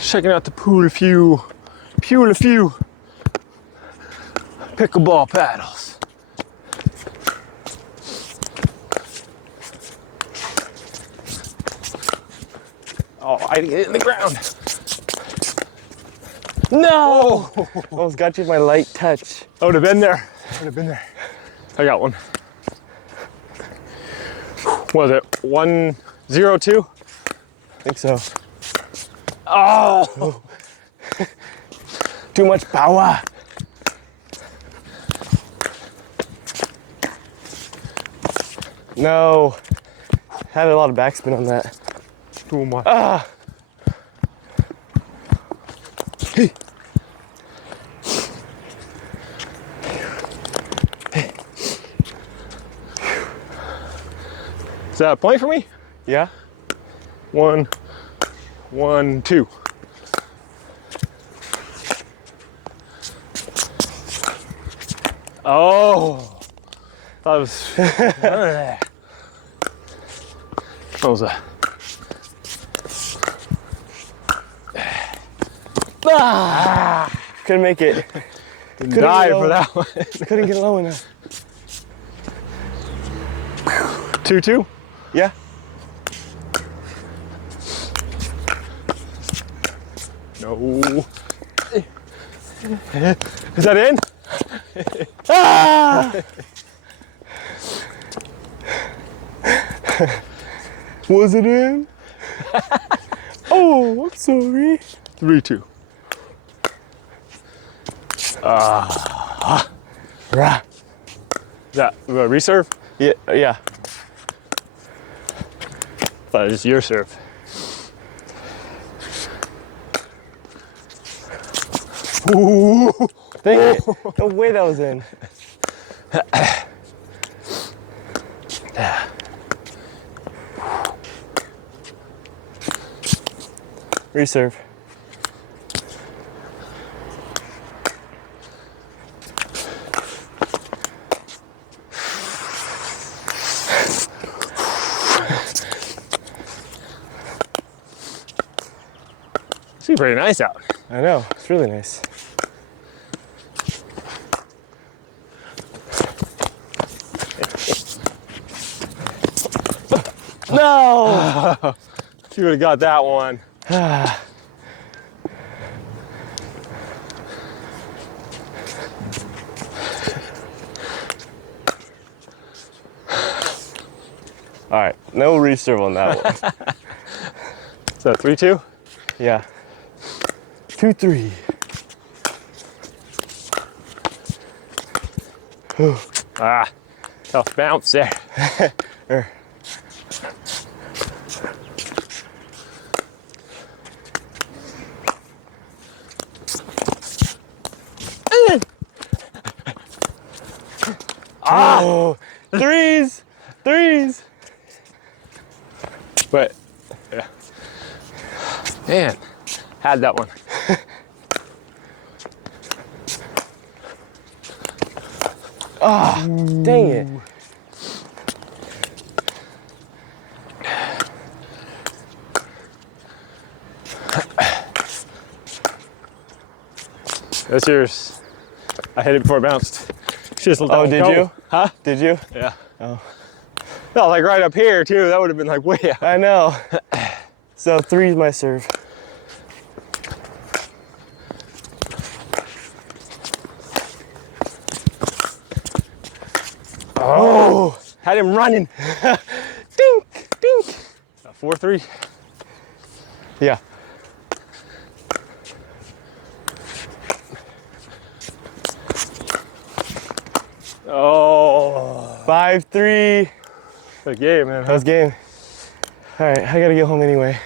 Checking out the PUELEFU Pickleball paddles. Oh, I didn't get it in the ground. No! Almost got you with my light touch. I would have been there. I would have been there. I got one. Was it 102? I think so. Oh! Too much power. No. Had a lot of backspin on that. Too much. Ah! Hey. Is that a point for me? Yeah? 1, 1, 2. Oh, that was. That was a. Ah! Couldn't make it. Couldn't die for that one. Couldn't get low enough. 2-2. Yeah. No. Is that in? Ah! Was it in? Oh, I'm sorry. 3-2. Rah. Is that a reserve? Yeah, yeah. I thought it was your serve. Ooh. Dang it. No way that was in. Reserve. Seems pretty nice out. I know, it's really nice. No! If you would have got that one. All right, no reserve on that one. Is that 3-2? Yeah. 2-3. Ah, tough bounce there. Ah! Oh, threes! Threes! But, yeah. Man, had that one. Ah, dang it. That's yours. I hit it before it bounced. Just let that Oh, one did go. you? Huh? Did you? Yeah. Oh. No, like right up here too. That would have been like way out. I know. So three's my serve. Oh, had him running. Dink, dink. 4-3. Yeah. Oh, 5-3. the game, man. That was game. All right, I gotta get home anyway.